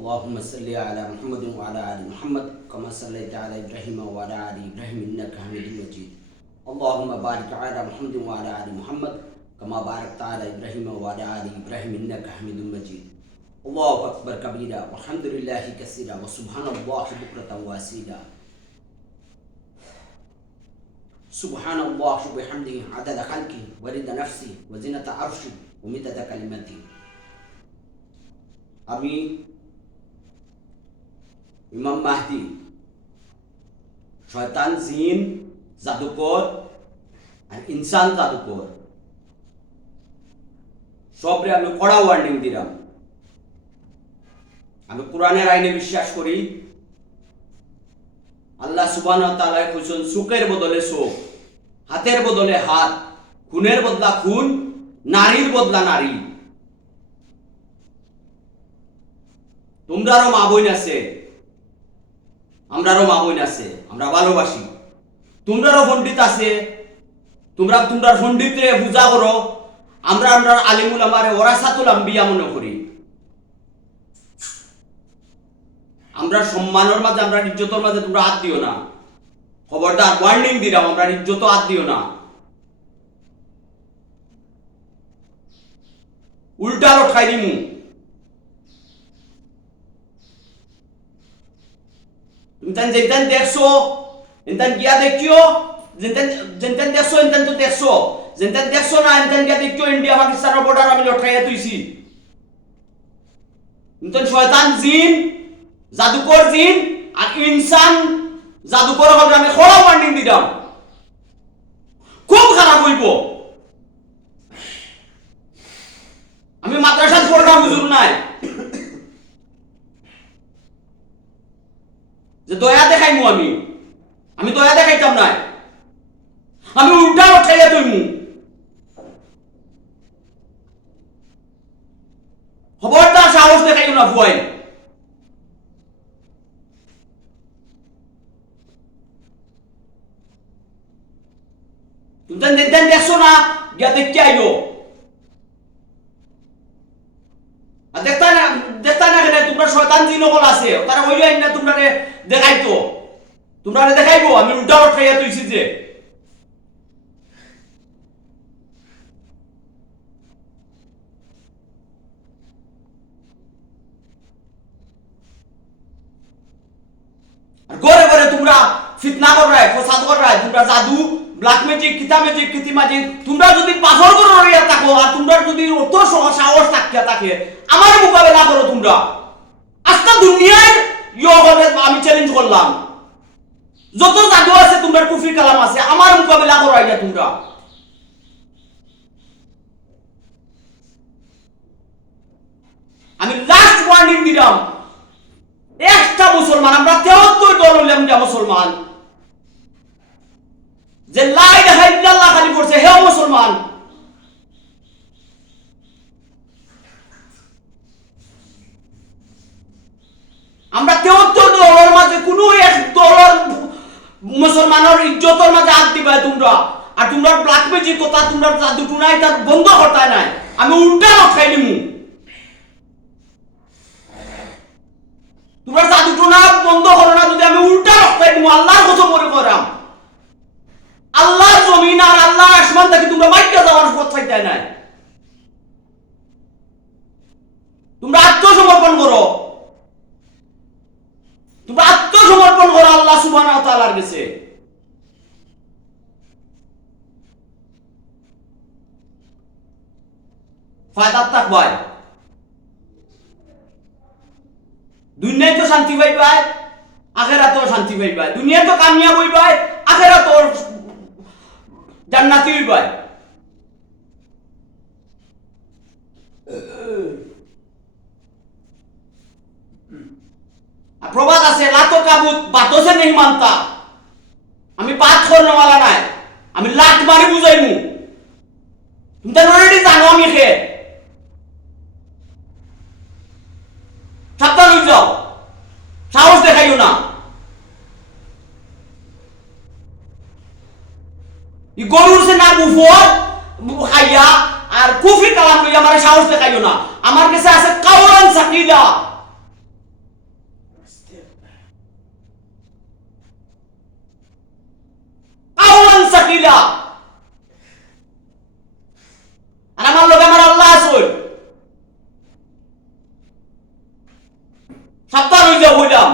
اللهم صل على محمد وعلى آل محمد كما صليت على إبراهيم وعلى آل إبراهيم إنك حميد مجيد اللهم بارك على محمد وعلى آل محمد كما باركت على إبراهيم وعلى آل إبراهيم إنك حميد مجيد الله أكبر كبيرا والحمد لله كثيرا وسبحان الله بكرة وأصيلا سبحان الله وبحمده عدد خلقه ورضا نفسه وزنة عرشه ومدد كلماته আমি ইমাম মাহদি শয়তান জিন জাদুকর আর ইনসান জাদুকর সবরে আমি কড়া ওয়ার্নিং দিলাম। আমি কোরআনের আইনে বিশ্বাস করি। আল্লাহ সুবহানাহু ওয়া তাআলা কইছেন চোখের বদলে চোখ, হাতের বদলে হাত, খুনের বদলা খুন, নারীর বদলা নারী। তোমরারও মা বোন আছে, আমরারও মা বোন আছে, আমরা ভালোবাসি। তোমরারও পণ্ডিত আছে, তোমরা পণ্ডিতে পূজা করো। আমরা আলিমুল আমারে ওরাসাতুল আম্বিয়া মনে করি। আমরা সম্মানের মাঝে, আমরা ইজ্জতের মাঝে তোমরা হাত দিও না। খবরদার, ওয়ার্নিং দিলাম, আমরা ইজ্জত হাত দিও না। উল্টা লটকাই দিমু। যেতেন দেখছো এনতেন গিয়া দেখিও, যেতেন দেখছো এনতেন তো দেখছো, যেতেন দেখছো না এনতেন গিয়া দেখিও। ইন্ডিয়া পাকিস্তানের বর্ডার আমি লটকাইয়া তুইছি। এনতেন শয়তান জিন জাদুকর জিন আর ইনসান জাদুকর হলে আমি খোলা ওয়ার্নিং দিলাম, খুব খারাপ হইব। আমি মাদ্রাসাত পড়না হুজুর নাই যে দয়া দেখাইমু। আমি দয়া দেখাইতাম না, আমি উল্টা উঠাইয়া দইমু। খবরদার সাহস দেখাইও না ভয়। তুমি দেখছো না, গিয়া দেখতে আইও। দেখতা না কেন তোমরা শয়তান জিন সকল আছে, তারা হইল না তোমরা দেখাইতো, তোমরা দেখাইবো। আমি উল্টা উঠাইয়া তুইছি যে ঘরে ঘরে তোমরা ফিতনা করায়, ফসাদ করায়, তোমরা জাদু, ব্ল্যাক ম্যাজিক, কিতা ম্যাজিক, কিতি ম্যাজিক। তোমরা যদি পাথর করে থাকো আর তোমরা যদি অত সাহস থাকিয়া থাকে, আমার মোকাবেলা করো। তোমরা আজকে দুনিয়ার আমি চ্যালেঞ্জ করলাম, যত জাদু আছে তোমরা কুফরি কালাম আছে, আমার মোকাবেলা করো। আইয়া তোমরা আমি লাস্ট ওয়ার্নিং দিলাম। একটা মুসলমান, আমরা 73 দল হইলাম যা মুসলমান, যে লা ইলাহা ইল্লাল্লাহ খালি পড়ছে হে মুসলমান। আমরা 73 দলের মাঝে কোনো এক দলের মুসলমানের ইজ্জতের মাঝে হাত দিবা তোমরা। আর তোমরা ব্ল্যাক ম্যাজিক কথা, তোমরা জাদু টুনাই তার বন্ধ করতে নাই। আমি উল্টা লটকাই দিমু। তোমরা জাদু টুনা বন্ধ করো না, যদি আমি উল্টা লটকাই দিমু। আল্লাহর কসম করে করাম, আল্লাহ জমিন আর আল্লাহ আসমান থেকে তোমরা মাইকা যাওয়ার পথ চাইতে নাই। তোমরা আত্মসমর্পণ করো, তোমরা আত্মসমর্পণ করো আল্লাহ সুবহানাহু ওয়া তাআলার কাছে। ফায়দা তাকওয়া, দুনিয়ায় তো শান্তি পাইবাই, আখিরাতেও শান্তি পাইবাই। দুনিয়া তো কামিয়াব হইবাই, আখিরাতেও জান্নাতি হইবাই। প্রবাদ আছে, লাতো কাবুত বাতো সে নেই মানতা। আমি বাত করনে वाला নাই, আমি লাত মারি বুঝাইমু। তুমি তো অলরেডি জানো আমি কে। সাবধান হয়ে যাও, সাহস দেখাইও না। ই গরুর সে না মুফত খাইয়া আর কুফরি কালাম লইয়া আমার সাহস দেখাইও না। আমার কাছে আছে কাওলান সাকিলা, কাউলান সাকিলা আর আমার লগে আমার আল্লাহ আছে সাবধান হয়ে যাও হইলাম